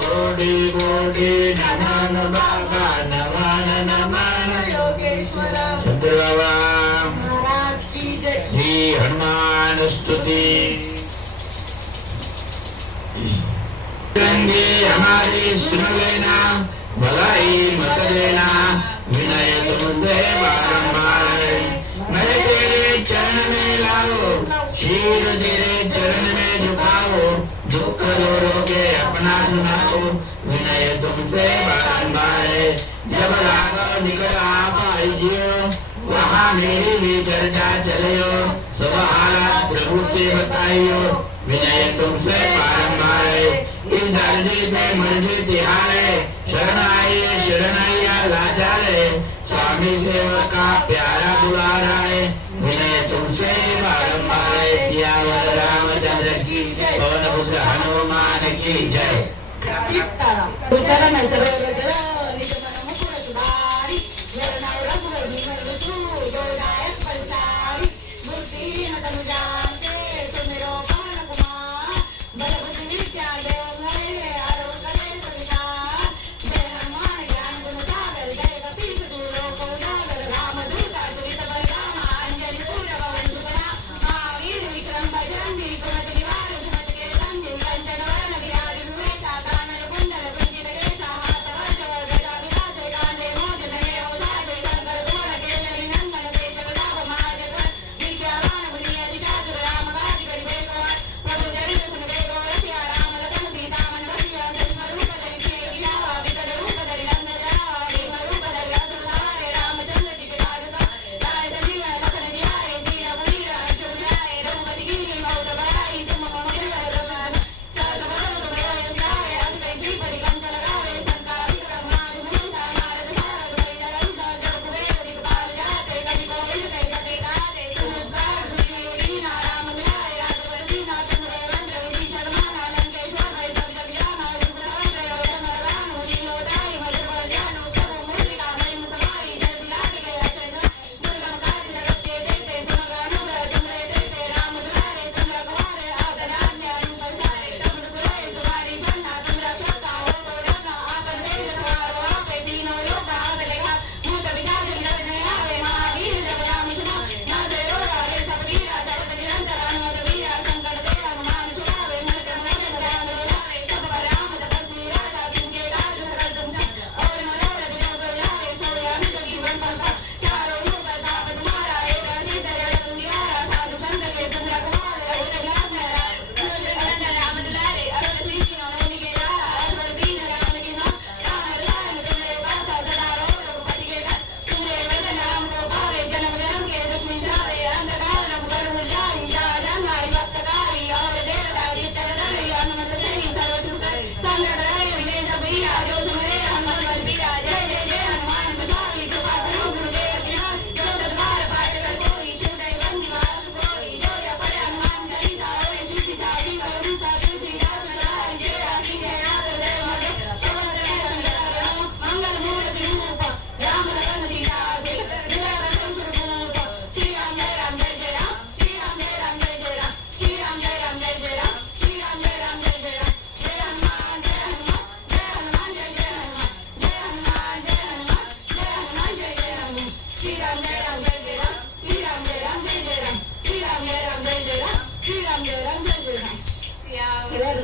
कोटी कोटी नमन बाबा नमन नमन योगेश्वर बाबा महाराज की जय। श्री हनुमान स्तुति। गंगे हमारी सुन लेना, भलाई मत लेना, विनय तुमसे बारंबार मैं तेरे चरण में लाओ, शीर तेरे चरण में झुकाओ, दुख दोगे अपना सुनाओ, विनय तुमसे बारंबार जब लागो निकल आप आइजियो, वहाँ मेरी भी चर्चा चलियो, सब हालात प्रभु से बताइयो, विनय तुमसे बारंबार इस धरती से मर्जी तिहारे, शरण आइया लाचारे, स्वामी सेवक का प्यारा दुलारा है, विनय तुमसे बारंबार सियावर रामचंद्र की जय, पवन पुत्र हनुमान की जय।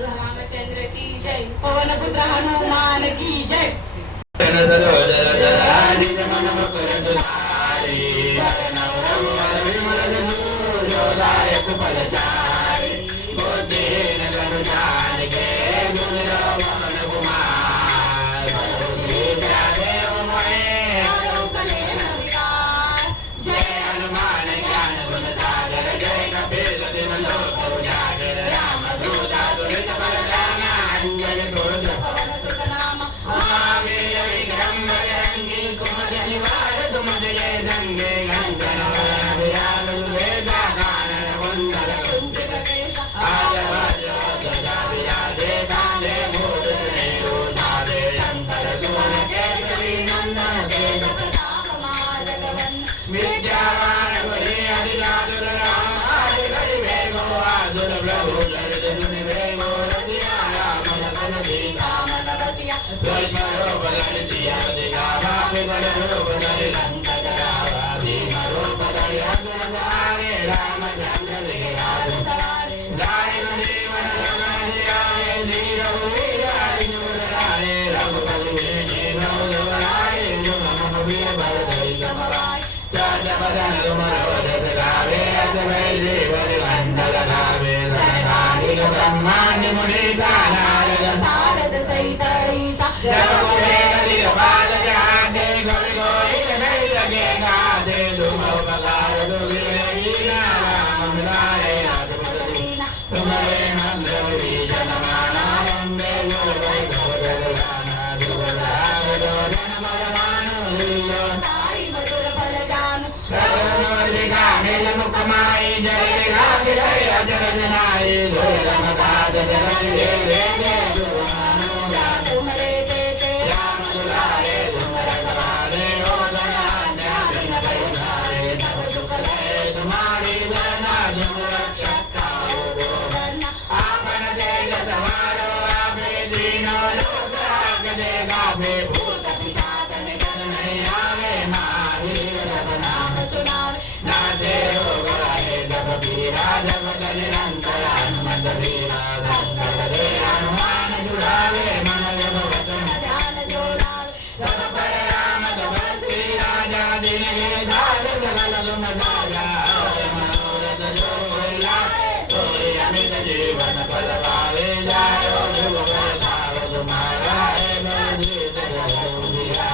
रामचंद्र की जय, पवन पुत्र हनुमान की जय। जन परमाणु लीलो ताई मधुर फल जानु प्रभुलिका नील मुखमाई जय जय अजर जनाई धोल मदाद जन देवे दुमानु तुमरे देते राम दुलारे तुम रखवारे ओ दयान्या बिन परिहारे सब दुख लय तुम्हारी शरणा तुम रक्षक काहू को करना आपन तेज सवारो आपे दीनो लोक राग देगा बे भूत पिशाच निकट नहीं आवे महावीर जब नाम सुनावे नासे रोग आए सब पीरा जगत निरंतर हनुमत वीरा धन दे हनुमान जुड़ावे मन जब वचन ध्यान जोड़ावे सब पर राम तपस्वी राजा दिन के दास सकल तुम साजा और मनोरथ जो कोई लाए सोई अमित जीवन फल पावे जायो जुग प्रताप तुम्हारा है बलजीत जगदुजिया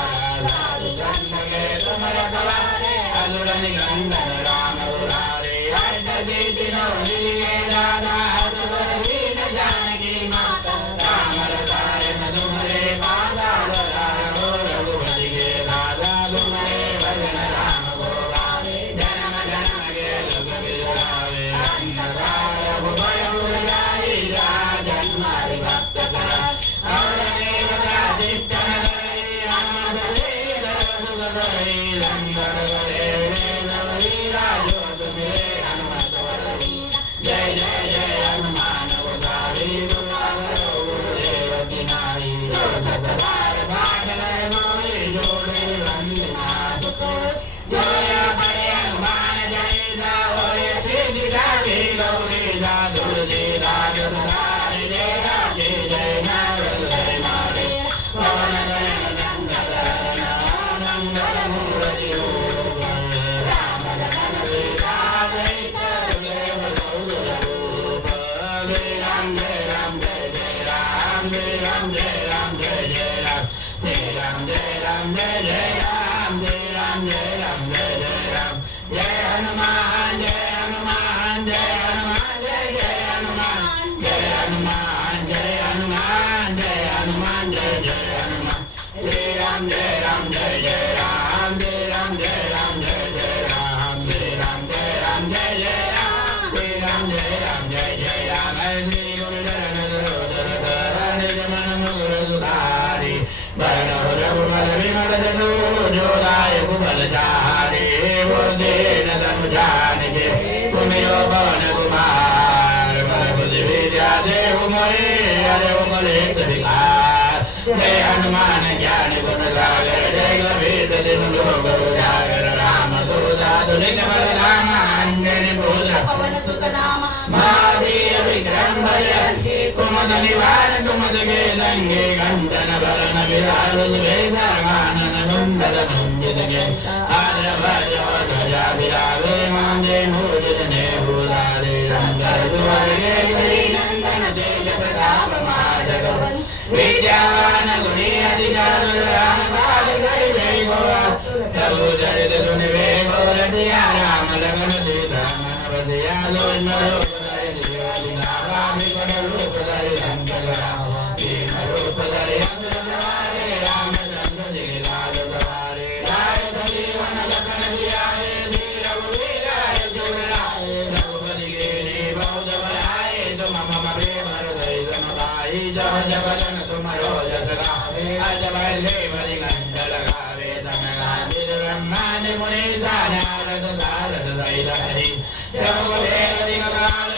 साधु संत के तुम रखवारे असुर निकंदन राम दुलारे अष्ट सिद्धि लिए दादा असुर दीन जानकी माता राम रसायन तुम्हारे पासा हो रघुपति के दादा तुम्हारे भजन राम को गावे जन्म जन्म के दुख बिसरावे अंधकार भय बुझाई जा जन्मारि भक्त करा और देवता चित्तन धरि आनंद ले सुख धरि लंगर करे वीरा जो तुम्हें हनुमत बलवी जय जय जय हनुमान गोसावी गुरुदेव की नाई जो सतबार बाट गए मोहि जोड़े वंदना सुतो जोया बड़े हनुमान जय होय सिद्धि साधि गौरी साधु जी राजन धारी जय राजे जय नारद जय मारे पवन गण संगत मंगल मूर्ति रूप राम जगन सीता सहित देव सौर रूप जय राम जय राम जय जय राम जय राम जय राम जय जय राम जय राम जय राम जय जय राम जय राम जय राम जय जय राम जय हनुमान जय हनुमान जय हनुमान जय जय हनुमान जय हनुमान जय हनुमान जय हनुमान जय जय हनुमान जय राम जय राम जय राम जय राम जय जय राम जय राम जय राम जय जय राम श्री गुरुचरण सरोज निज मन मुकुर सुधारि वरण रघुबल विमल जनु जो दायक बल चारि बुद्धि तनु जानिके तुमियो पवन कुमार बल बुद्धि विद्या देव मोहि हरहु कलेश विकार जय हनुमान ज्ञान गुण सागर जय कपीस तिनु लोक उजागर राम दूत अतुलित बल धाम अंजनी पुत्र पवन सुत नाम महावीर विक्रम भजन कुमद निवार कुमद के संगे कंचन वरण विराज सुबेशा कानन कुंडल कुंजित के आद्र भजो ध्वजा विराजे मांगे भूषित ने भूषारे शंकर सुवर के श्री नंदन तेज प्रताप महाजगवन विद्यावान गुणी अधिकार रामदास करिबे गोवा प्रभु चरित सुनिबे गोरतिया राम लगन सीता मन बसिया लोचन रूप धरि देवदिना विकट रूप धरि लंकर राम भीम रूप धरि असुर सवारे रामचंद्र जी लाल सवारे लाय सजीवन लखन जियाए श्री रघुवीर हरि जुग लाए रघुपति कीन्ही बहुत बड़ाई तुम मम प्रेम हृदय समभाई जब जब जन तुमरो जस गावे अज भले बलि कंठ लगावे तम गांधी ब्रह्मांड मुनि नारद सारद सहित हरि रघुवीर काल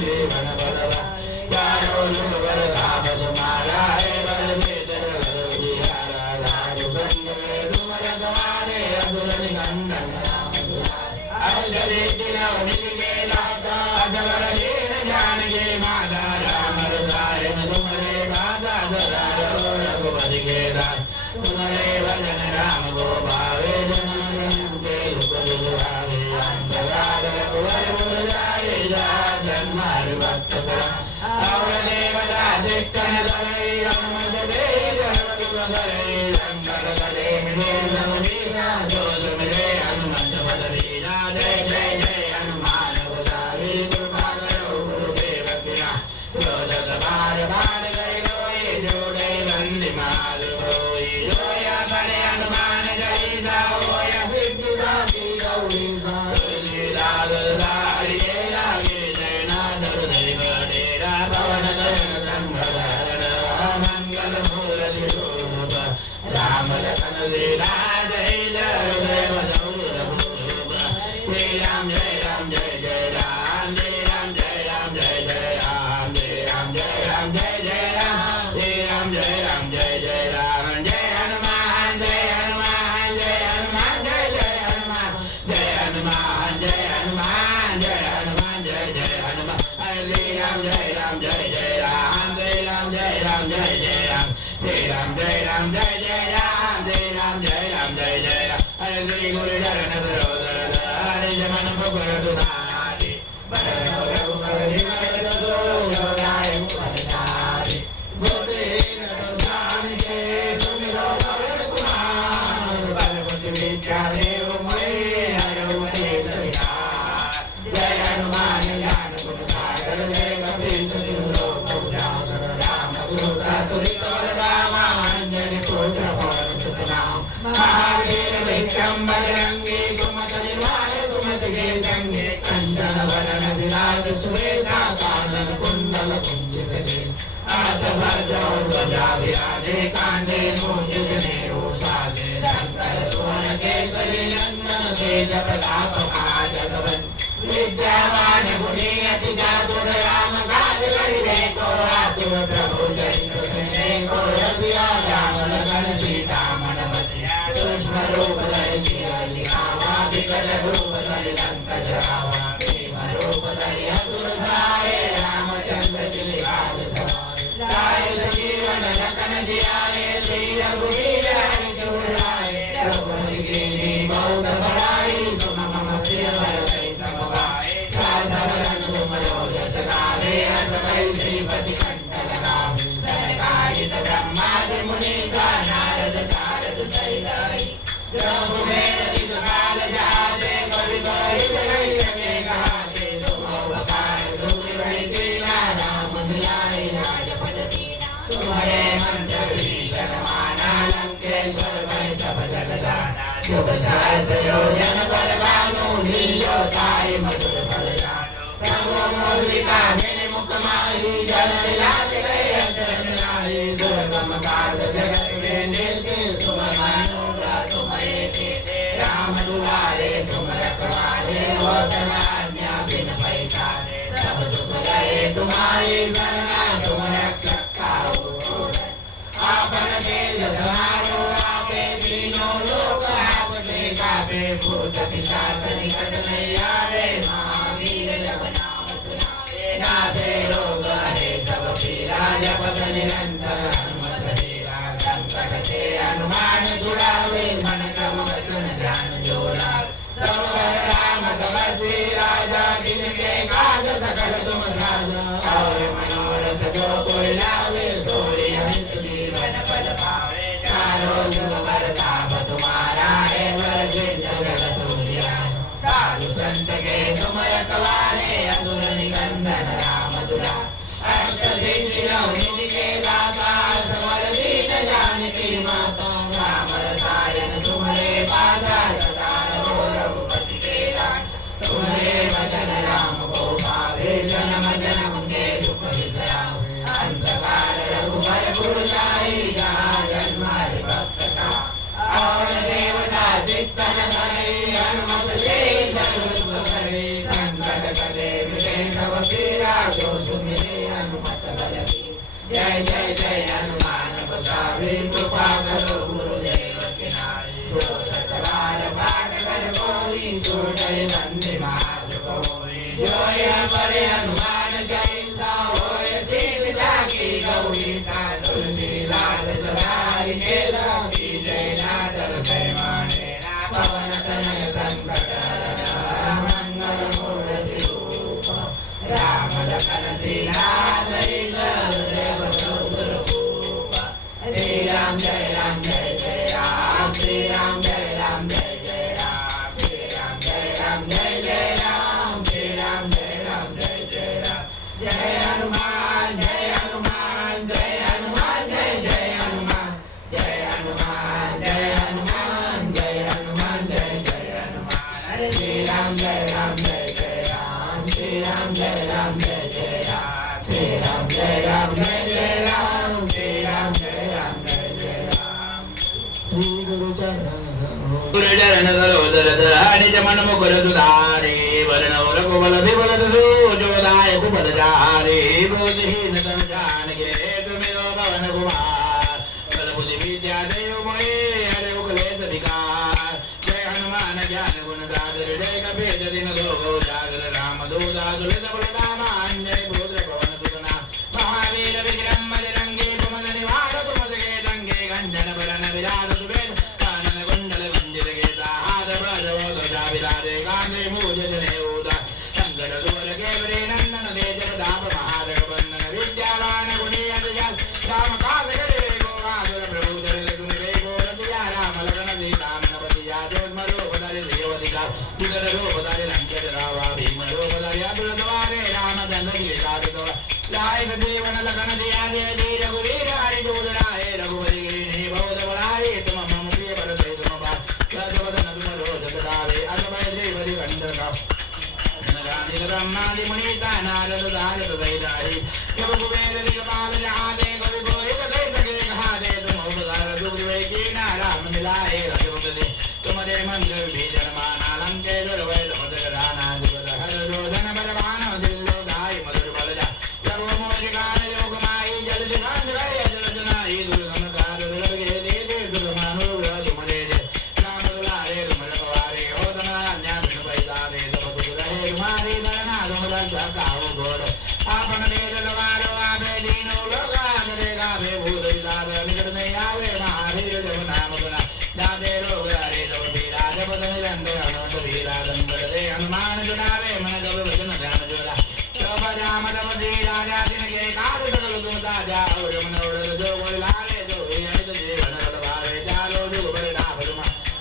जीवन बलवा चारों लोग बलराम तुम्हारा है बल वेदन बल बिहारा राजगंध में तुम रखवारे असुर निकंदन राम दुलारे अवधि दिनों निके लाता अजबर दीन जान के माता राम रसायन तुम्हारे माता दरारो रघुपति के दास तुम्हारे भजन राम को भावे जन के लुक दुलारे अंतराल रघुवर मुरारे जा जन्मार भक्त करा और देवता जिक्कन धरे हनुमत दे जन्मत बदले रंगल गले मिले नवदीना जोत मिले हनुमत बदलीना जय जय जय हनुमान गोसावी कृपा करो गुरुदेव किया क्रोधक बार बार गए गोई जोड़े बंदी माल गोई जोया करे हनुमान जय होया सिद्धि दाती गौरी गौरी लाल लाल ये लागे जय नादर देव डेरा भवन संगरण मंगल मूल रूप राम लखन लीला जय देव दौर भूप श्री राम जय जय राम जय राम जय राम जय जय राम जय राम जय राम जय जय राम श्री राम जय राम जय हनुमान जय हनुमान जय हनुमान जय जय हनुमान जय हनुमान जय हनुमान जय हनुमान जय हनुमान श्री राम जय जय राम जय राम जय जय राम श्री राम जय जय राम जय राम जय जय राम श्री गुरु चरण सरोज हरे जमन पकड़ तुम्हारे बड़े रघुवर निमय दो राय मुखनारे गोते नदान के सुमिरो पवन कुमार बलवंत विचारे उमय हरो देवता जय हनुमान ज्ञान गुण सागर जय कपीश तिहुलो उजागर राम दूत तुलित बलराम अंजनी पुत्र पवन सुत नाम महावीर विक्रम बजरंगी कुमत निवार कुमत के संगे कंचन वरण विराज सुवेशा कानन कुंडल कुंचित हाथ भद्र ध्वजा विराजे कांधे मूंज जनेऊ साजे शंकर सुवन केसरी नंदन तेज प्रताप आजगवन विद्यावान गुणी अति चातुर राम काज करिबे को आतुर प्रभु चरित्र सुनिबे को रसिया राम लखन सीता मन बसिया सूक्ष्म रूप धरि सिय दिखावा विकट रूप धरि लंक जरावा प्रेम रूप धरि असुर सहारे रामचंद्र जी लाल सवारे लाए सजीवन लखन जियाए श्री रघुवीर हरि चूड़ लाए रघुपति कीन्ही बहुत बड़ाई तुम मम प्रिय भरतहि समभाए साधवन तुम रोजस गावे हस कहि श्रीपति कंठ लगावे सनकादिक ब्रह्मादि मुनीसा नारद सारद सहित रघुवीर जिस काल जाते कवि कहित नहीं सके कहाते तुम उपकार सुग्रीव कीना राम मिलाए राजपद दीना तुम्हारे मंत्र भीषण माना लंकेश्वर भय सब जग जाना शुभ सहस्र योजन पर भानु लीलो ताई मधुर फल जानो प्रभु मौलिका मेरे मुख माही जल विलास गए अंतर मिलाए दुर्गम काज जगत में निर्दे सुख मानो तुम्हारे देते राम दुलारे तुम रखवारे हो आज्ञा बिन पैसारे सब दुख गए तुम्हारी शरणा तुम रक्षक काहू आपन तेज समारो आपे तीनों लोक आपसे कापे भूत पिशाच निकट नहीं आवे महावीर जब नाम सुनावे नासे रोग हरे सब पीरा जपत निरंतर हनुमत तेरा संकट ते हनुमान छुड़ावे मन क्रम वचन ध्यान जोड़ा सब पर राम तपस्वी राजा जिनके काज सकल तुम साजा और मनोरथ जो कोई लावे सोई अमित जीवन पद पावे चारों जुग बरताप तुम्हारा है वर जगत तुरिया साधु संत के तुम रखवारे असुर निकंदन राम दुला अष्ट सिद्धि नवनिधि के दाता समर दीन जानकी माता राम रसायन तुम्हारे पासा सदा रहो रघुपति के दास तुम्हारे भजन राम को भावे जन्म जन्म के दुख बिसराओ की गौरी का तुलसी लाल सदारी केला की जय नाथ जय माने पवन तनय संकट मंगल मूर्ति रूप राम लखन सीता सहित देव रुद्र भूप श्री राम जय राम जय जय राम श्री राम जय राम जय जय राम श्री राम जय राम जय जय राम श्री राम जय राम जय जय राम जय हनुमान जय हनुमान जय हनुमान जय जय हनुमान जय हनुमान जय हनुमान जय हनुमान जय जय हनुमान श्री राम जय राम जय जय राम श्री राम जय राम जय जय राम श्री राम जय राम जय जय राम श्री राम जय राम जय जय राम श्री गुरु चरण सरोदर निज मन मुकुर सुधारे वरण रघुबल विबल जोदाय कुबल जारे बोधहीन तन जानके तुमिरो पवन कुमार बल बुद्धि विद्या देव मोहे हरे उकलेश विकार जय हनुमान ज्ञान गुण सागर जय कपीश दिन दोहो जागर राम दूता तुलित बलधामा अंजय पुत्र पवन सुतना महावीर विक्रम बजरंगी कुमद निवार तुमदगे दंगे गंजन बरन विराज सुवेद कानन कुंडल वंदित केता हाथ बजो ध्वजा विराजे कांधे मूज जनेऊता शंकर सुवर केवरे नंदन तेज प्रताप महाजग वंदन विद्यावान गुणी अतिजल राम काज करे गोवादुर प्रभु चरित तुम रे गोरतिया राम लखन सीता मन पतिया जोन्मरो बदरि देवतिका विगत रूप धरि लंकेत रावा भीम रूप धरि अतुल द्वारे रामचंद्र की साथ तो लाय जीवन लखन दिया जय जय रघुवीर हरि दूर राय रघुपति गिरि बहुत बड़ाई तुम मम प्रिय बल से तुम बात सजवदन तुम रोज सदावे अगमय देवरि कंदका गांधी ब्रह्मादि मुनीता नारद दारद वैदाई जब कुबेर दिगपाल जहादे कवि कोई कदे सके कहादे तुम उपदार दुख वे की नाराम मिलाए रजोत दे तुम्हारे मंत्र भीजन माना लंके दुर्वै मधुर राना दुर्ग हर रोदन बलवान दिल्लो गाय मधुर बल जा सर्व मोज गान योग माई जल दिवान रय जल जनाई दुर्गम कार दुर्गे दे दे दुर्मानो तुमरे दे राम दुलारे रुमल पवारे हो तना ज्ञान पैदा दे सब दुर्गे तुम्हारे दरना दुमल जाकाओ गोड़ आपन देज लवारो आवे दीनो लोगा दरे गावे भूत विदार निकट नहीं आवे मारे जब नाम गुना जादे रोग हरे जब बीरा जब निरंतर अनंत बीरा दंबर दे हनुमान जुड़ावे मन जब वचन ध्यान जोड़ा जब राम जब दी राजा दिन के काज सकल तुम ताजा और मनोरथ जो कोई लारे जो अनित जीवन बलवारे चालो जुग परिणाम तुम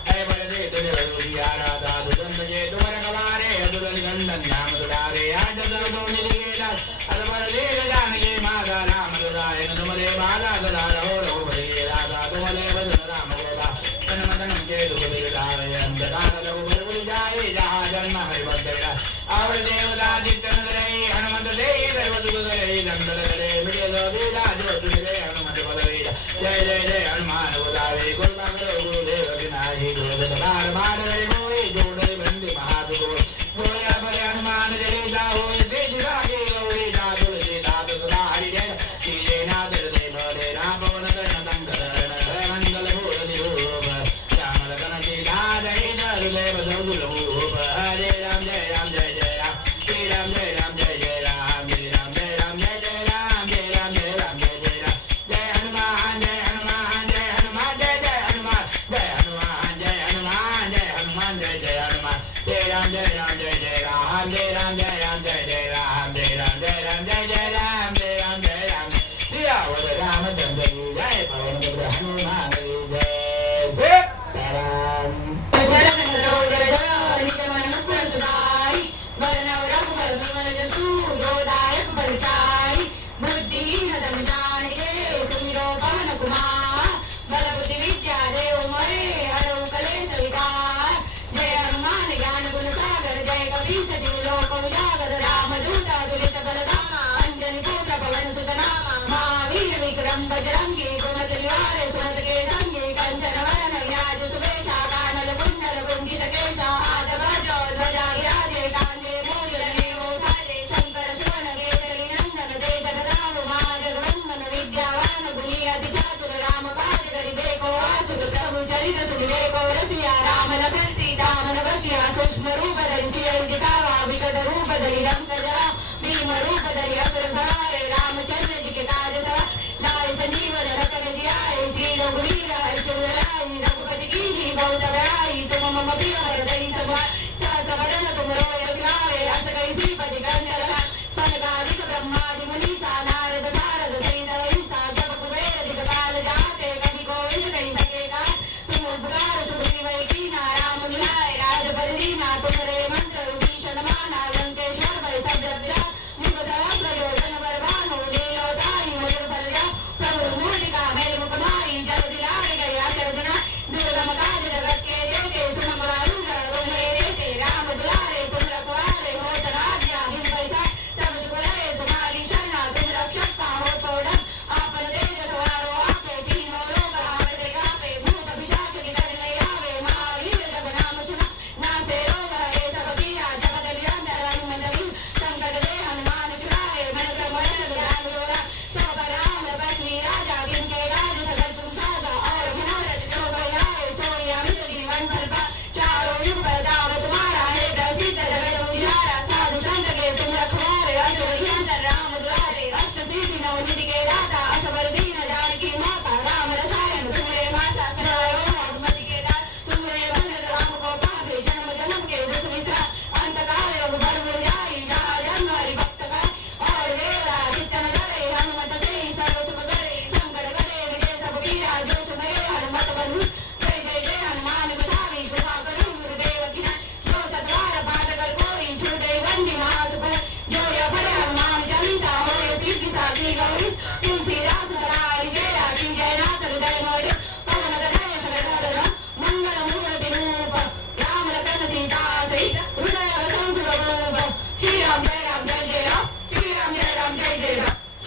है बल दे तुझे बलुरिया राधा दुदंत जे तुम्हारे कवारे अतुल निगंधन नाम दुलारे आज जब तो निलिकेला अदबर ले जानकी माता राम दुलारे तुमरे बाला सदा रहो रघुपति राधा तुमरे भजन राम बोला तन मदन के दुख बिगाड़े अंधकार रघुपति पुर जाए जहाँ जन्म है बदला और देवता दिक्कत रही हनुमत दे देव दुख करे नंदन करे मिले दो बीरा जो तुझे हनुमत बदले जय जय जय हनुमान बोलावे गुरु गुरुदेव विनाही गुरु बार बार रे होए जोड़े बंदे महादुर होया बड़े हनुमान जय जाओ तेज रागे गौरी जा तुलसी दात सदा हरि जय कीजे नाथ दे भरे राम पवन तन संकर मंगल मूर्ति रूप श्याम लखन सीता जय जय बदुल रूप हरे राम जय राम जय जय राम श्री राम जय राम जय जय राम श्री राम जय राम जय जय राम जय राम जय राम जय जय राम जय हनुमान जय हनुमान जय हनुमान जय जय हनुमान जय हनुमान जय हनुमान जय हनुमान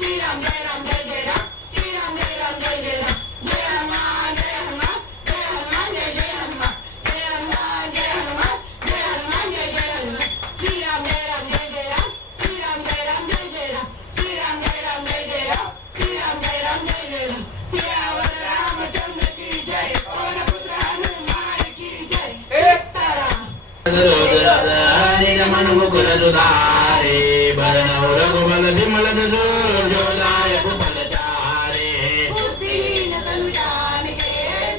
श्री राम जय राम जय जय राम श्री राम जय राम जय जय राम जय हनुमान जय हनुमान जय हनुमान जय जय हनुमान जय हनुमान जय हनुमान जय हनुमान जय जय हनुमान श्री राम जय राम जय जय राम श्री राम जय राम जय जय राम श्री राम जय राम जय जय राम श्री राम जय राम जय जय राम सियावर रामचंद्र की जय पवन पुत्र हनुमान की जय सीताराम मन मुकुल सुधारे बरनौ रघुबल विमल जोदाय फल चारे बुद्धिहीन तनु जानिके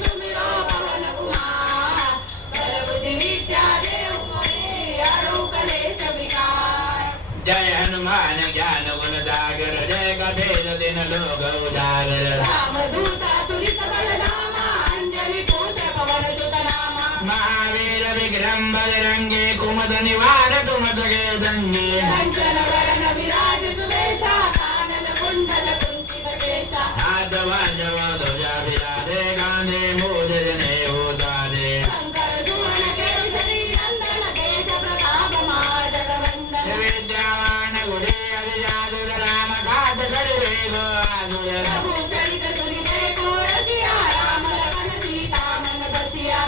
सुमिरो पवन कुमार बल बुद्धि विद्या देव मोहि हरौ कलेश विकार जय हनुमान ज्ञान गुण सागर जय कपीस दिन लोक उजागर रामदूत तुलित बलधामा अंजलि पुत्र पवन सुत नामा महावीर विक्रम बजरंगी कुमद निवार कुमद के संगी कंचन वरण विराज सुवेशा कानन कुंडल कुंचित केशा हाथ वज्र ध्वजा विराजे गांधी मूल जने उतारे शंकर सुवन केसरी नंदन तेज प्रताप महाजगवंदन विद्यावान गुणे अभिजातुर राम घाट करे गो आसुर प्रभु चरित सुनिते को रसिया राम लखन सीता मन बसिया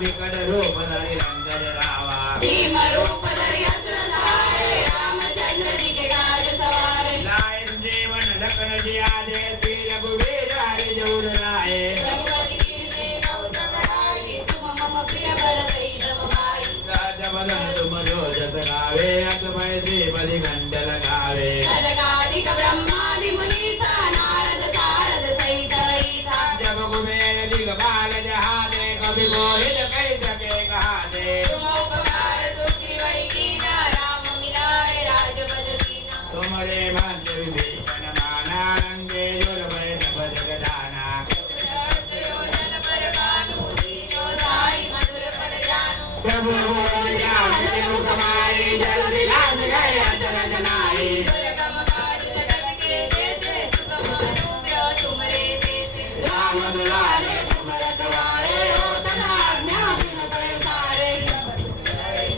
विकट रूप धरि रंग रावा भीम रूप धरि असुर सवारे रामचंद्र जी के काज सवारे लाए जीवन लखन जियादे श्री रघुवीर हरि जूर लाए रघुपति कीर्ति बहुत बड़ाई तुम मम प्रिय भरतई सब भाई राज बदन तुम जो जस गावे अस भय देवि घंट लगावे सनकादिक ब्रह्मादि मुनीसा नारद सारद सहित ईसा जब कुबेर दिगपाल जहादे कवि कोहिल कहि सके कहादे तुम उपकार सुग्रीवई कीना राम मिलाए राजपद दीना तुमरे भद्र विभीषण माना रंगे जुर भय सब जगदाना योजन पर भानु दीनो दाई मधुर फल जानू प्रभु ज्ञान देव कमाई जल दिलास गए अचरज नाई दुर्गम काज जगत के जेते सुगम अनुग्रह तुमरे देते राम दुलारे तुम रखवारे हो तथा आज्ञा बिन पैसारे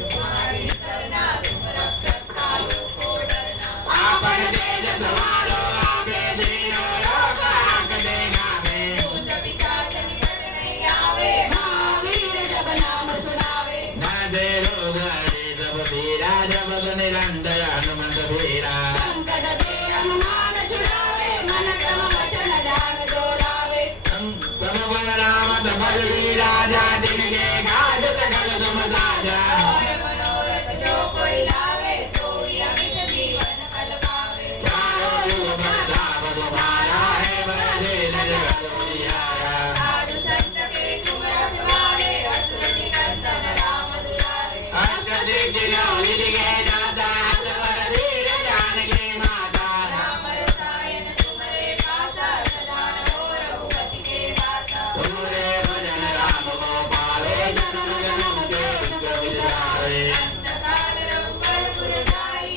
तुम्हारी शरणा तुम रक्षक कायो को डरना आपन तेज सवारो आपे दीनो लोक आंकते गावे भूत पिशाच निकट नहीं आवे महावीर जब नाम सुनावे न दे रोग हरे सब पीरा जब निरंतर हनुमंत वीरा संकट ते हनुमान छुड़ावे मन क्रम वचन ध्यान डोलावे तब बल राम तपस वीरा जातिन के काज सकल तुम साजा और मनोरथ जो कोई लावे सोई अमित जीवन फल पावे चारों युग प्रताप तुम्हारा है बरसे जगत उजियारा साधु संत के तुम रखवाले असुर निकंदन राम दुलारे अष्ट सिद्धि नौ निधि के दाता असवर वीर जानकी माता राम रसायन तुम्हारे पासा सदा रहो रघुपति के दासा तुमरे भजन राम को पावे जन्म जन्म के दुख बिसरावे अंत काल रघुवर जाई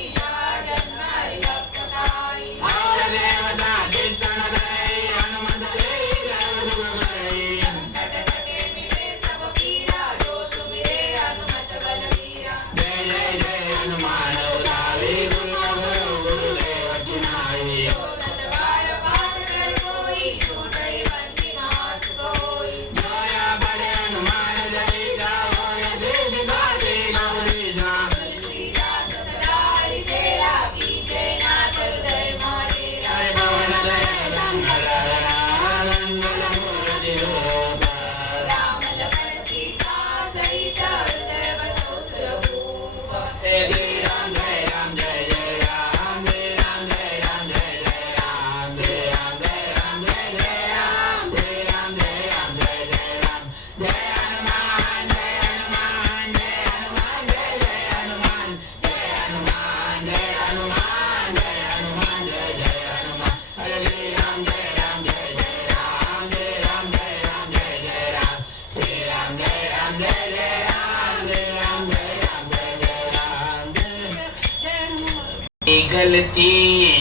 जन्म हरि भक्त कहाई और देवता चित्तन धरई हनुमत लेई सर्व सुख करई संकट कटे मिटे सब पीरा जो सुमिरे हनुमत बलवीरा जय जय जय हनुमान उदावी गुरु गुरुदेव की नाई सतवार पाठ कर कोई छूटई बंदी नाश कोई जोया बड़े हनुमान जैसा होय सिद्धि साधी गौरीसा तुलसीदास सदा हरि तेरा कीजे नाथ हृदय मारेरा हरि पवन दय संकर मंगल मूर्ति रूप राम लखन सीता सहित हृदय बसो सुरभूप श्री राम जय राम जय जय राम श्री राम जय राम जय जय राम श्री राम जय राम जय जय राम श्री राम जय राम जय जय राम जय हनुमान जय हनुमान जय हनुमान जय जय हनुमान जय हनुमान जय हनुमान जय हनुमान जय जय हनुमान हरे श्री राम जय राम जय जय राम श्री राम जय राम जय जय राम श्री राम जय राम जय जय राम श्री राम जय राम जय जय राम गलती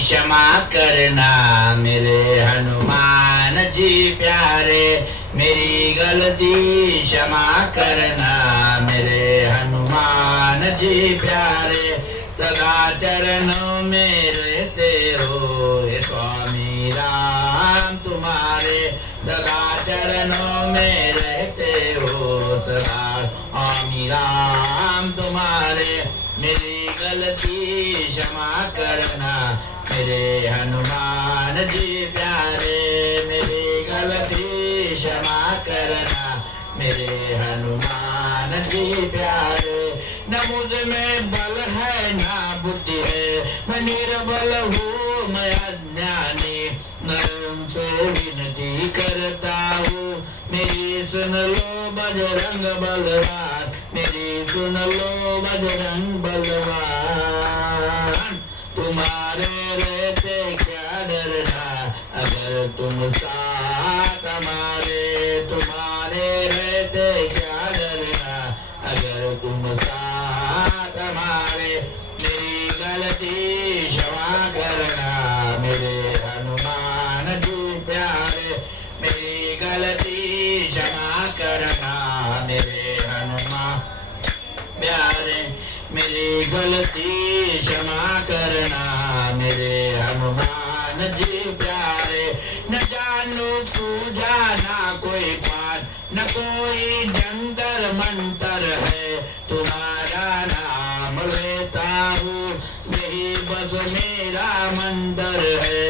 क्षमा करना मेरे हनुमान जी प्यारे मेरी गलती क्षमा करना मेरे हनुमान जी प्यारे सदा चरणों में सदा चरणों में रहते हो सदा आमी राम तुम्हारे मेरी गलती क्षमा करना मेरे हनुमान जी प्यारे मेरी गलती क्षमा करना मेरे हनुमान जी प्यारे न मुझ में बल है ना बुद्धि है मैं निर्बल हूँ मैं अज्ञानी नरम से विनती करता हूँ मेरी सुन लो बजरंग बलवान मेरी सुन लो बजरंग बलवान तुम्हारे रहते क्या डरना अगर तुम साथ हमारे तुम्हारे रहते क्या डरना अगर तुम साथ हमारे मेरी गलती क्षमा करना मेरे हनुमान जी प्यारे मेरी गलती क्षमा करना मेरे हनुमान प्यारे मेरी गलती क्षमा करना मेरे हनुमान जी प्यारे न जानो पूजा ना कोई पाठ न कोई जंतर मंतर है तुम्हारा नाम लेता हूँ यही बस मेरा मंदिर है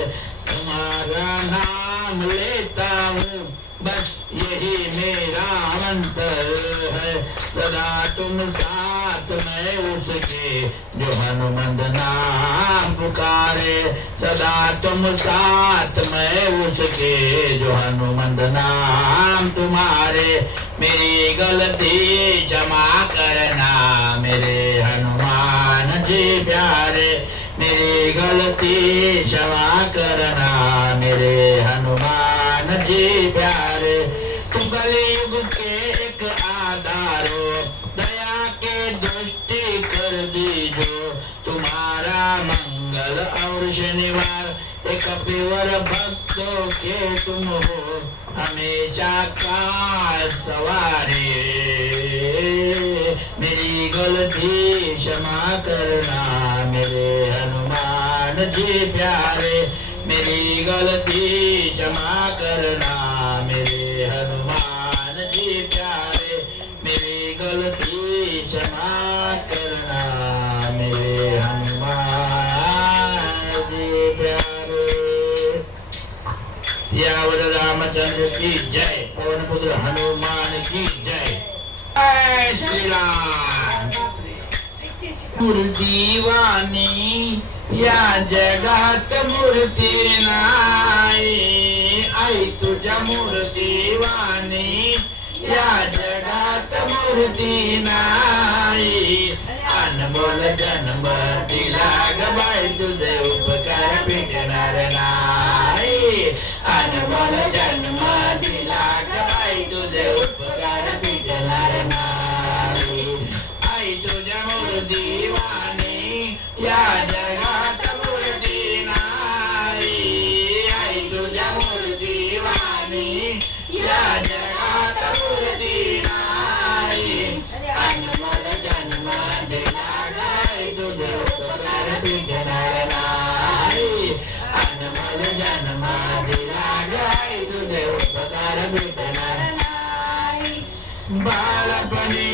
तुम्हारा नाम लेता हूँ बस यही मेरा मंत्र है सदा तुम साथ में उसके जो हनुमंत नाम पुकारे सदा तुम साथ में उसके जो हनुमंत नाम तुम्हारे मेरी गलती क्षमा करना मेरे हनुमान जी प्यारे मेरी गलती क्षमा करना मेरे हनुमान जी प्यारे तुम कलयुग के एक आधार हो दया के दृष्टि कर दीजो तुम्हारा मंगल और शनिवार एक पिवर भक्तों के तुम हो हमेशा का सवारे मेरी गलती क्षमा करना मेरे हनुमान जी प्यारे मेरी गलती क्षमा करना मेरे हनुमान जी प्यारे मेरी गलती क्षमा करना मेरे हनुमान जी प्यारे सियावर रामचंद्र की जय पवन पुत्र हनुमान की जय जय श्री राम दीवानी या जगात मूर्ती नाही आई तुझ्या मूर्तीवाणी या जगात मूर्ती नाही अनमोल जन्म दिला ग बाई तुझे उपकार भेटणार नाही अनमोल जन्म दिला ग बाई तुझे उपकार भेटणार नाही आई तुझ्या मूर्तीवाणी या जगात मूर्ती नाही आई तुझ्या मूर्तीवाणी या जगात मूर्ती नाही अनमोल जन्म दिला गाय तुझे उपकार भेटणार नाही अनमोल जन्म दिला गाय तुझे उपकार भेटणार नाही बाळपणी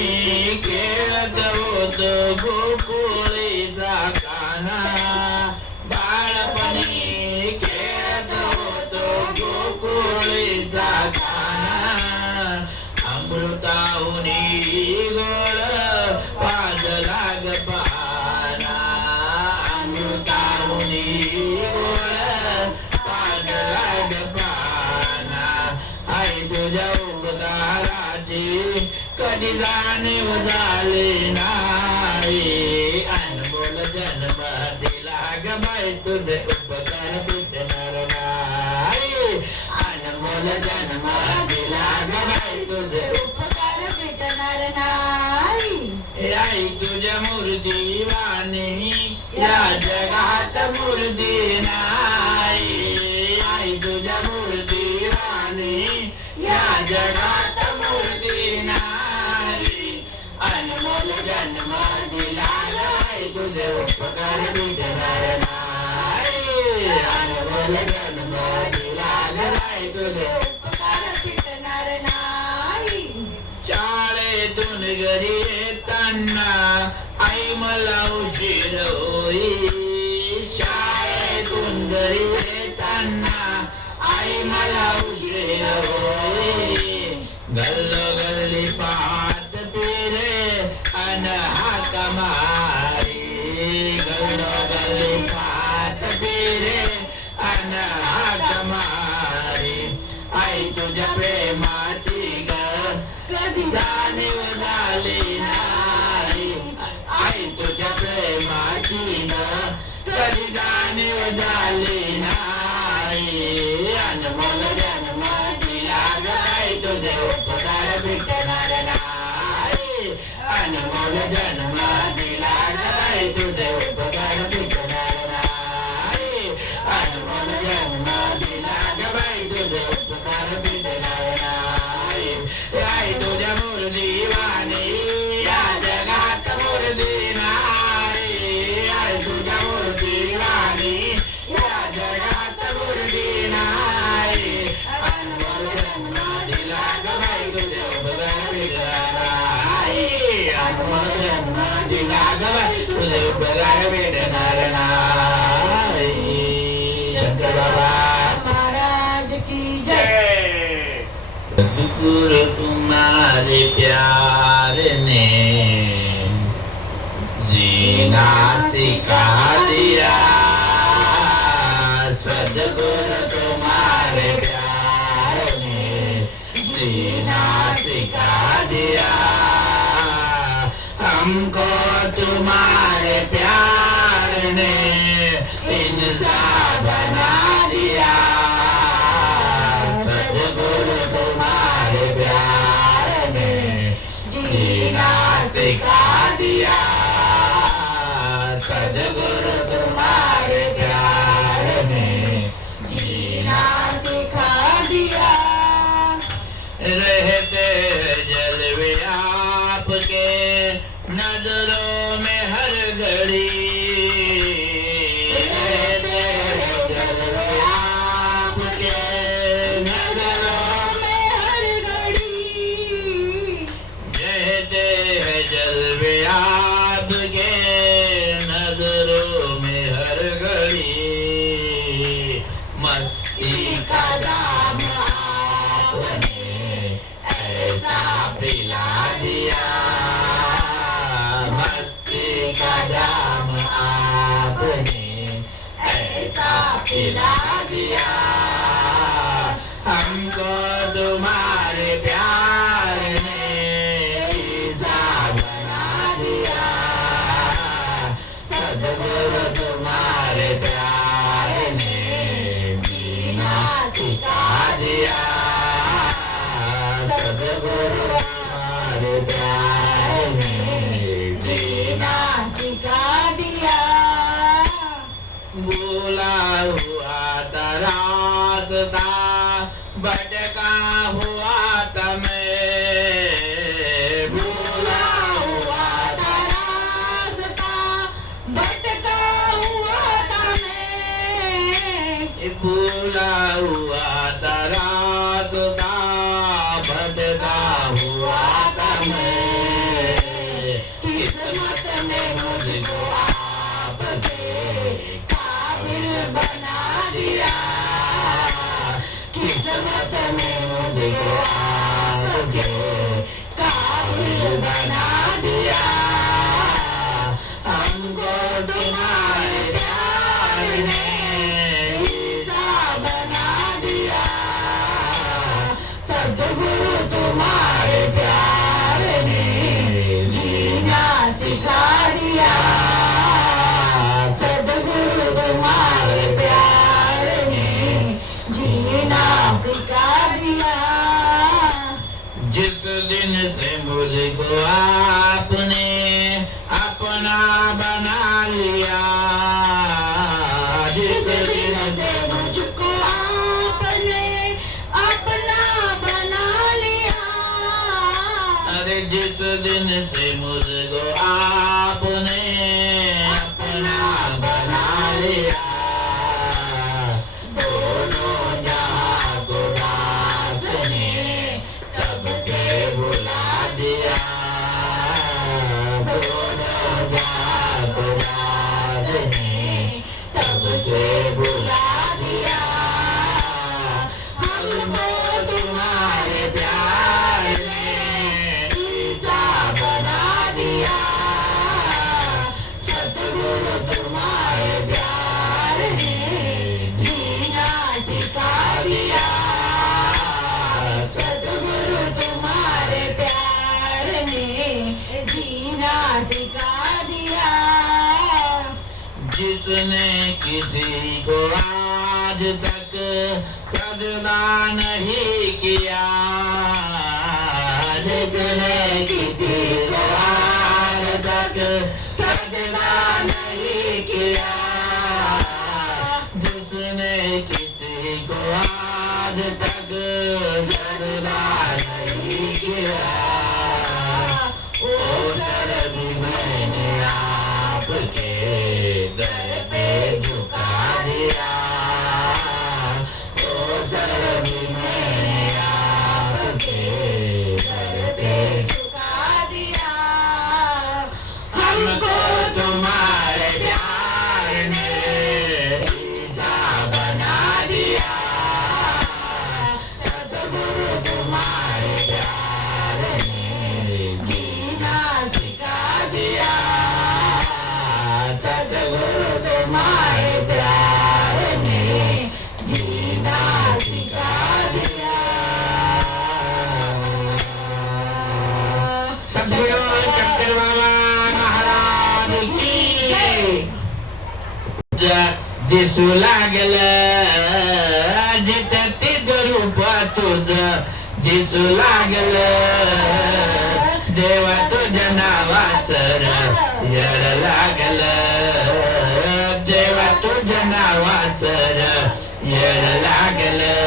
खेळत होतो गोकुळीचा काना बाळपणी खेळत होतो गोकुळीचा काना अमृताहुनी गोळ पाजला ग पाना अमृताहुनी गोळ पाजला ग पाना आई तुझ्या उपकाराची कधी जाणीव झाली नाही अनमोल जन्म दिला ग बाई तुझे उपकार भेटणार नाही अनमोल जन्म दिला ग बाई तुझे उपकार भेटणार नाही आई तुझ्या मूर्तीवाणी या जगात मूर्ती नाही आई तुझ्या मूर्तीवाणी या जगात मूर्ती नाही अनमोल जन्म दिला गाय तुझे उपकार भेटणार नाही अनमोल जन्म दिला गाय तुझे उपकार मी घरी येताना आई मला उशीर होई शाळेतून घरी येताना आई मला उशीर होई गल्लोगल्ली पाहत फिरे अन हाक मारी गल्लोगल्ली पाहत फिरे अन हाक मारी आई तुझ्या प्रेमाची ग कधी जाणीव झाली नाही आई तुझ्या प्रेमाची ग कधी जाणीव झाली नाही अनमोल जन्म दिला ग आई तुझे उपकार भेटणार नाही अनमोल जन्म दिला ग आई तुझे उपकार भेटणार नाही अनमोल जन्म दिला ग बाई तुझे उपकार भेटणार नाही आई तुझ्या मूर्तीवाणी या जगात मूर्ती नाही आई तुझ्या मूर्तीवाणी या जगात मूर्ती नाही अनमोल जन्म दिला ग बाई तुझे उपकार भेटणार नाही अनमोल जन्म दिला ग बाई तुझे उपकार भेटणार नाही शंकर बाबा महाराज की जय सद्गुरु तुम्हारे प्यार ने जीना सिखा दिया सद्गुरु तुम्हारे प्यार ने जीना सिखा दिया हमको तुम्हारे प्यार ने इंसान बना दिया सद्गुरु तुम्हारे प्यार ने जीना सिखा दिया सद्गुरु तुम्हारे प्यार ने जीना सिखा दिया रहते जलवे आपके नजरों में हर घड़ी रहते जलवे आपके नजरों में हर घड़ी रहते हैं जलवे आपके नजरों में हर घड़ी मस्ती का जाम आपने ऐसा पिला दिया मस्ती का जाम आपने ऐसा पिला दिया हमको तुम्हारे प्यार ने ऐसा बना दिया सद्गुरु तुम्हारे प्यार ने जीना सिखा दिया सद्गुरु तुम्हारे प्यार ने जीना सिखा दिया भूला हुआ था रास्ता भटका हुआ था मैं भूला हुआ था रास्ता भटका हुआ था मैं भूला हुआ था रास्ता भटका हुआ था मैं किस्मत में मुझको आपके काबिल बना दिया किस्मत में मुझको आपके काबिल बना दिया हमको तुम्हारे प्यार ने ऐसा बना दिया उसे भुला दिया। हमको तुम्हारे प्यार ने ईसा बना दिया। सतगुरु तुम्हारे प्यार ने जीना सिखा दिया। सतगुरु तुम्हारे प्यार ने जीना सिखा दिया। जिसने किसी को आज तक सजदा नहीं किया, जिसने किसी को आज तक सजदा नहीं किया, जिसने किसी को आज तक सजदा नहीं किया, ओ सर भी मैंने आपके दर पे झुका दिया। ओ सर भी मैंने आपके दर पे झुका दिया। हमको तुम्हारे प्यार ने ईसा बना दिया। सतगुरु तुम्हारे प्यार ने जीना सिखा दिया। सतगुरु तुम्हारे प्यार ने जीना सिखा दिया। सद्गुरु चक्कर बाबा महाराज की दिसू लागलं जिथं तिथं रूप तुझं दिसू लागलं। देवा तुझ्या नावाचं येड लागलं। देवा तुझ्या नावाचं येड लागलं।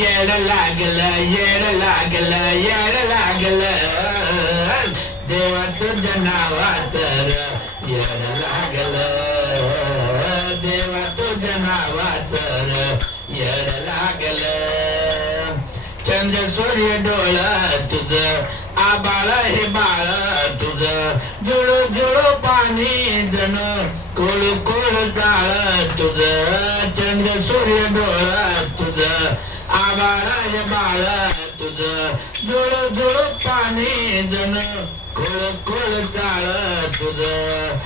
येड लागलं, येड लागलं, येड लागलं। देवा तुझ्या नावाचं येड लागलं। देवा तुझ्या नावाचं येड लागलं। चंद्र सूर्य डोळ तुझं, आबाळ हे बाळ तुझं, जुळू जुळू पाणी जण कोळू कोळू चाळ तुझं। चंद्र सूर्य डोळ तुझं, आबाळ हे बाळ तुझं, जुळू जुळू पाणी जण कोळू कोळू चाळ तुझं।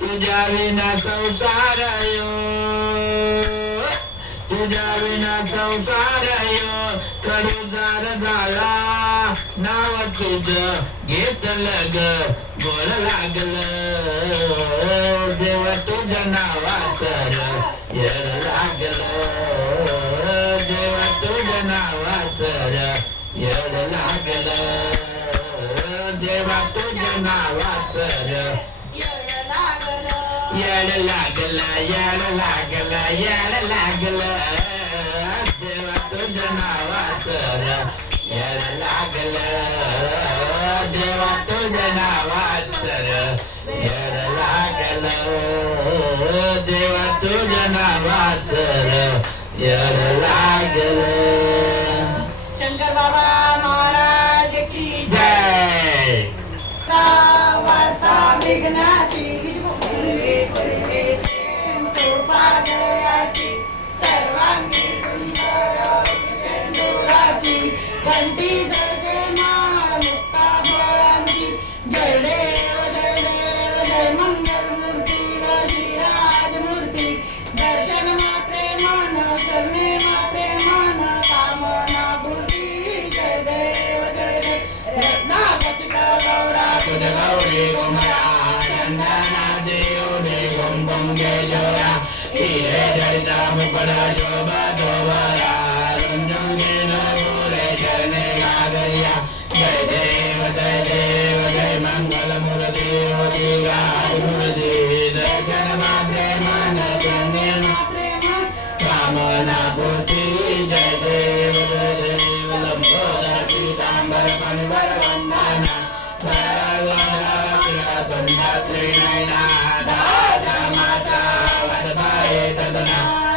तुझ्या विना संसार यो, तुझ्या विना संसार यो कडूजार झाला। नाव तुझं घेतलं ग गोड लागलं। देवा तुझ्या नावाचं येड लागलं। देवा तुझ्या नावाचं येड लागलं। देवा तुझ्या नावाचं येड लागलं, येड लागलं, येड लागलं। देवा तुझ्या नावाचं येड लागलं। देवा तुझ्या नावाचं येड लागलं। देवा तुझ्या नावाचं येड लागलं। शंकर बाबा महाराज की जय। वार्ता विघ्नाची पूर्वे पहिले कृपादयाची सर्वांगी सुंदर सिंदुराची कंठी जळके माळ मुक्ता फळांची। जय देव जय देव जय मंगल मूर्ती श्रीराज मूर्ती। दर्शन मात्रे मन करणे मात्रे मन कामना पूर्ती। जय देव जय देव रत्नापचित गौरा तुझ गौरी कुमरा चंदना देवडे गम गम केशवरा। हिरे जडिता मुकुट शोभा धोवरा। रंजन देन मोरे शरणे गागरिया। जय देव जय देव जय मंगल मूर्ति होती मूर्ति। दर्शन मात्रे मन करणे मात्रे मन कामना पूर्ती। जय देव लंबोदर पीतांबर फणिवर वंदना।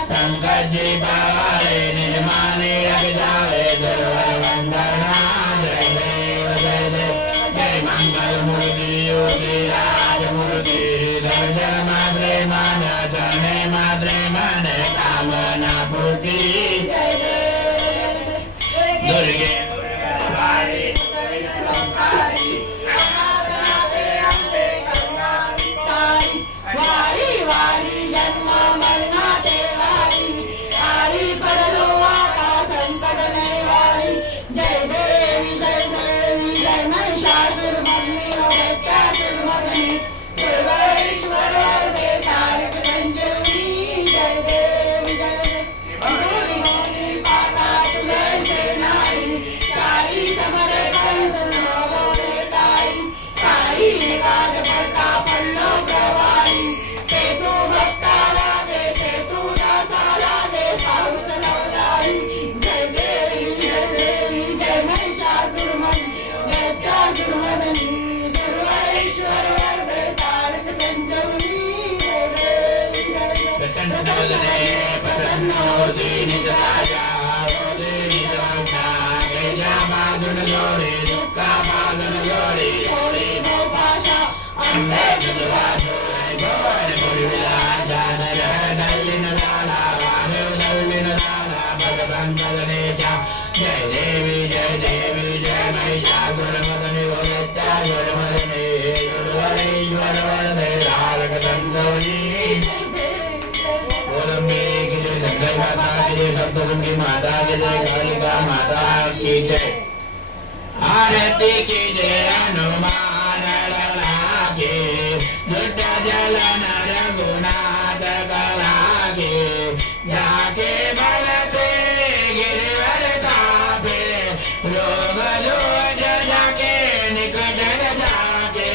संकट जी पावारे कंठवदने प्रसन्नोऽसि निजराजा भवति निजवक्ता क्लेशापासनजोरे दुःखापासनजोरे छोड़ी बहुभाषा अम्बे सुजवासो भवन पुरिविलासा नर नलिन लाला वामेव नलिन लाला भगवान् वदने च जय देवी जय महिषासुरमदने भगत्यासुरमदने दुर्वरेश्वरवरदे तारकतन्तवनी बोलम्बे की जय गंगा माता की जय सप्तशृंगी माता की जय कालिका माता की जय आरती की जय हनुमान लला की दुष्ट जल नर गुनाथ कला की जाके बल से गिरवर कापे रोग लोज जाके निकट जाके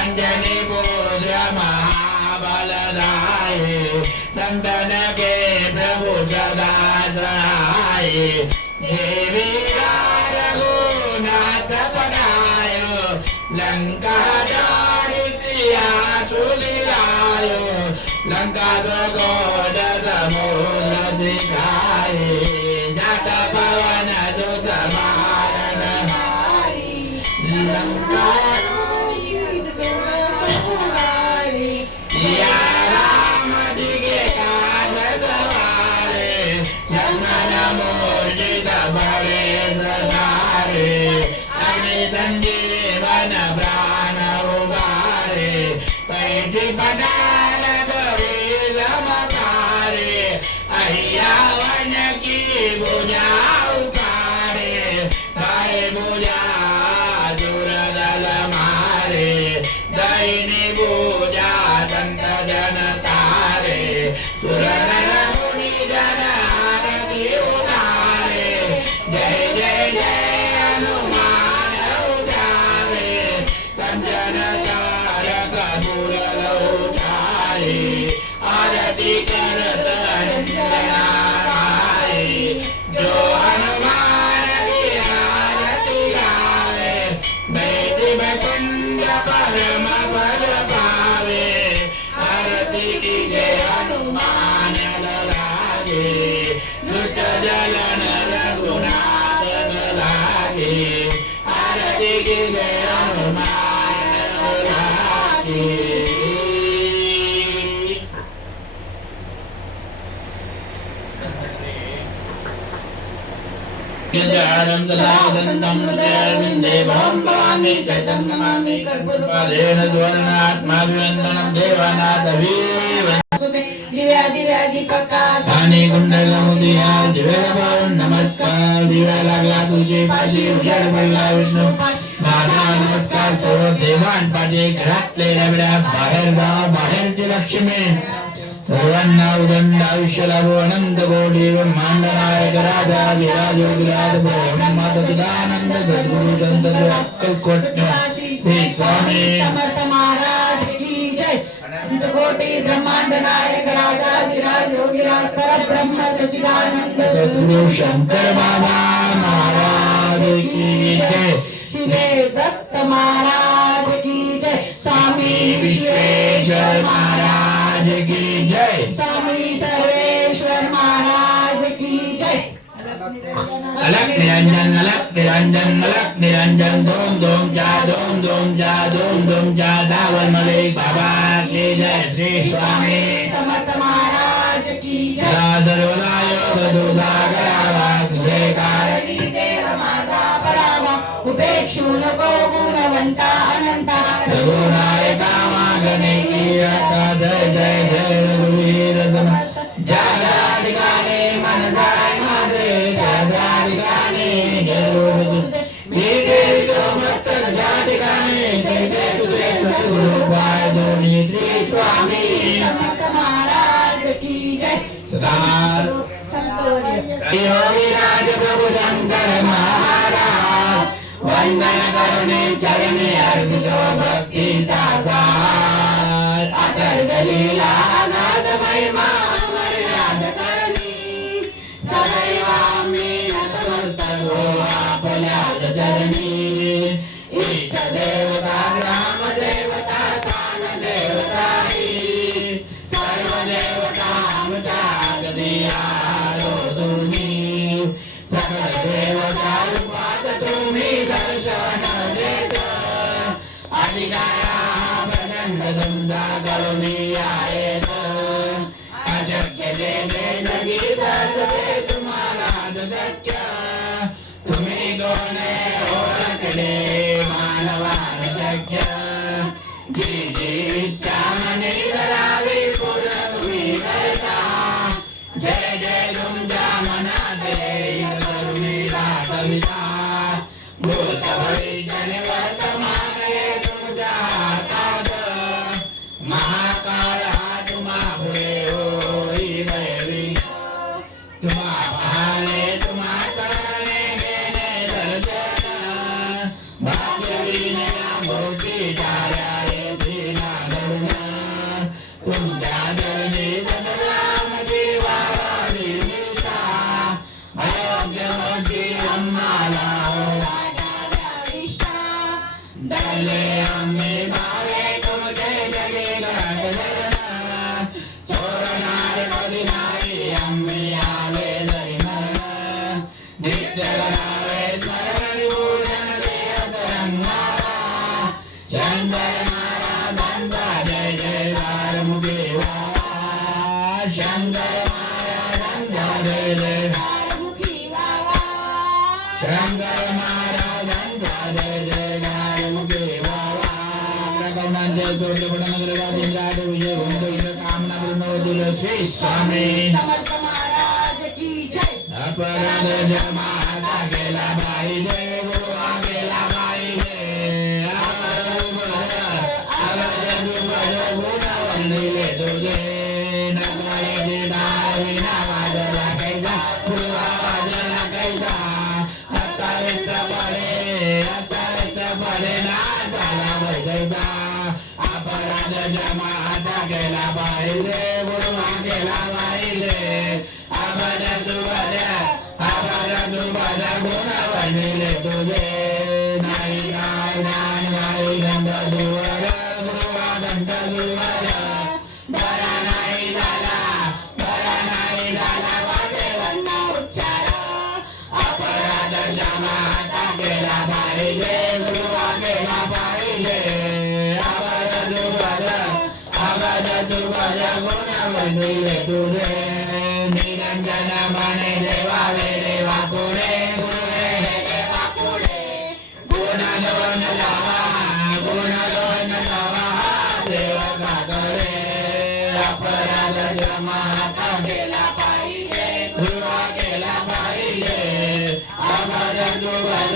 अंजनी पुत्र महाबलदाये संतन के प्रभु सदा सहाय देवी रघुनाथ पनायो लंका दारिया सुलिलायो लंका गोद समुद्र सिखाए जट पवन दुख मारन लंका सिया राम जी के काज सवारे लक्ष्मण मूर्छित बड़े सवारे अग्नि संजीवन प्राण उबारे पैठी पटाल गोविल मकारे अहियावन की भुजा उतारे गाय भुजा दुर्दल मारे दैनी भुजा संत जन तारे सुरनर मुनि जन आरती उतारे जय जय जय हनुमान उतारे कंचन तारक दुर्ल उतारे आरती करत अंजनाराय जो हनुमान की आरती गावे बैठी बैकुंठ परम पद पावे आरती की जय हनुमान लला की दुष्ट जल नर गुनाथ कला की आरती की जय हनुमान लला की गिरिजारं सदावदन्तं हृदयारविन्दे भवं भवामि चैतन्यमामि कर्पूरपादेन द्वारणात्माभिवन्दनं देवानाथवीव दिव्या दिव्या दीपकात पाणी कुंडलमुदिया दिव्याला पाहून नमस्कार दिव्या लागला तुझे पाशी उजाड पडला विष्णू माझा नमस्कार सर्व देवांपाशी घरातले रबड्या बाहेर गाव बाहेरची लक्ष्मी सर्वांना उदंड आयुष्य लाभो अनंत कोटी ब्रह्मांडनायक राजा विराज योगिराज ब्रह्मात सदानंद सद्गुरु संत अक्कलकोट श्री स्वामी समर्थ महाराज की जय अनंत कोटि ब्रह्मांड नायक राजा विराज योगिराज परब्रह्म सच्चिदानंद सद्गुरु शंकर बाबा महाराज की जय चिले दत्त महाराज की जय स्वामी विश्वेश्वर महाराज की जय स्वामी सर्वेश्वर महाराज की जय अलग निरंजन अलग निरंजन अलग निरंजन दोम दोम जा दोम दोम जा दोम दोम जा दावल मलिक बाबा की जय श्री स्वामी समर्थ महाराज की जय दरवलायो बदुदा करावा तुझे कारणी देव माझा परावा उपेक्षू नको गुणवंता अनंता रघुनायका मागणे की आता जय जय जय रघुवीर समर्थ ज्या ठिकाणी मन जाय माझे त्या ठिकाणी जरूर तुझे मी ठेवितो मस्तक ज्या ठिकाणी ते तुझे सद्गुरु पाय दोन्ही श्री स्वामी समर्थ महाराज की जय सदार योगीराज प्रभु शंकर महाराज वंदन करुणे चरणे अर्पितो भक्तीचा सार अतर्क लीला अनाथ महिमा मर्याद करणी सदैव आम्ही नतमस्तक हो आपल्याच चरणी इष्ट देवता ग्राम देवता स्थान देवता सर्व देवता आमच्या दियालो तुम्ही सकल देवता रूपात तुम्ही दर्शन देत अधिकारा प्रचंड तुमचा करुणी आहेत अशक्य जे जगी सगळे तुम्हालाच शक्य तुम्ही कोण ओळखले मानवान शक्य जी जी इच्छा मनी करावी पूर्ण तुम्ही करता जय जय तुमच्या मनात येईल करुणीला कविता भूत भविष्य आणि वर्तमान हे तुमच्या हातात महाकाळ हा तुम्हा पुढे होई भयवी तुम्हा पाहणे तुम्हा करणे देणे दर्शन भाग्यविने भोवती चाऱ्या येथे नागरुण तुमच्या धरणी सतराम जीवारी निष्ठा अयोग्य गोष्टी आम्हाला डरले आम्ही भावे तुमचे जगे घडलं सोडणार कधी नाही आम्ही आले जरी मरण नित्य करावे स्मरण पूजन देत रंगारा शंकर महाराजांचा जय जयकार मुखे व्हावा शंकर महाराजांचा जय जयकार मुखी व्हावा शंकर महाराजांचा जय जयकार मुखे व्हावा विजय भूमिका कामना पूर्ण श्री स्वामी समर्थ महाराज की जय अपराध जमाता गेला पाहिजे गुरुवा गेला पाहिजे गुण वंदिले तुझे नकाळी विना वाजला कैसा गुरुवा वाजला कैसा अत्तारित पडे ना त्याला बैसायचा अपराध जमाता गेला पाहिजे गुरुवा गेला पाहिजे अपराध गुण वंदिले तुझे नाही काय ज्ञान नाही गंध सुवर गुरुवा गंध सुवर बरा नाही झाला वाचे वर्ण उच्चार अपराध जमाता गेला पाहिजे गुरुवा गेला पाहिजे अपराध सुवर गुण वंदिले तुझे निरंजन म्हणे देवा रे देवा कोणे गुरुवे हे देवा कोणे गुण दोन लावा देवका करे अपराध जमाता गेला पाहिजे गुरुवा गेला पाहिजे अपराध सुवर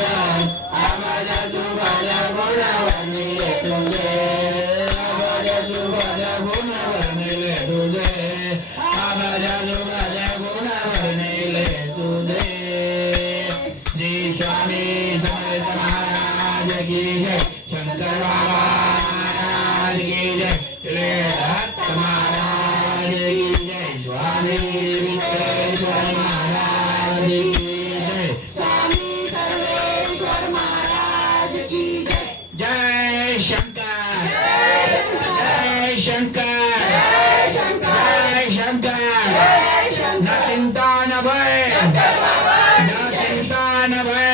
गुण वंदिले तुझे अपराध सुवर गुण वंदिले तुझे अपराध सुवर गुण वंदिले तुझे श्री स्वामी समर्थ महाराज की जय शंकर बाबा महाराज की जय श्री दत्त महाराज की जय स्वामी सिद्धेश्वर महाराज की जय स्वामी सर्वेश्वर महाराज की जय जय शंकर जय शंकर जय शंकर जय शंकर जय शंकर जय न शंकर चिंता न भय शंकर बाबा न चिंता न भय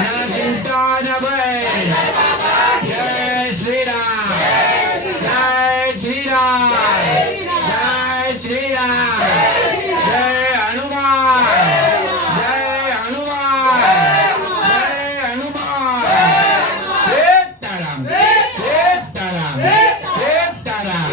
न चिंता न भय शंकर बाबा जय श्री राम जय श्री राम जय श्री राम जय श्री राम जय श्री राम जय श्री राम जय हनुमान जय जय हनुमान जय हनुमान सीताराम सीताराम सीताराम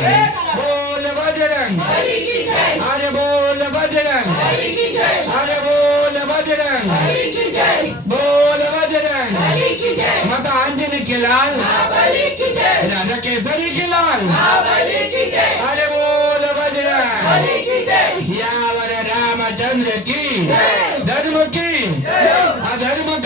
बोल बजरंग हरि की जय अरे बोल बजरंग हरि की जय अरे बोल बजरंग हरि की जय बोल बजरंग हरि की जय माता अंजनी के लाल महाबली की जय राजा केसरी के लाल महाबली की जय अरे बोल बजरंग हरि की जय यावर रामचंद्र की जय धर्म की जय अधर्म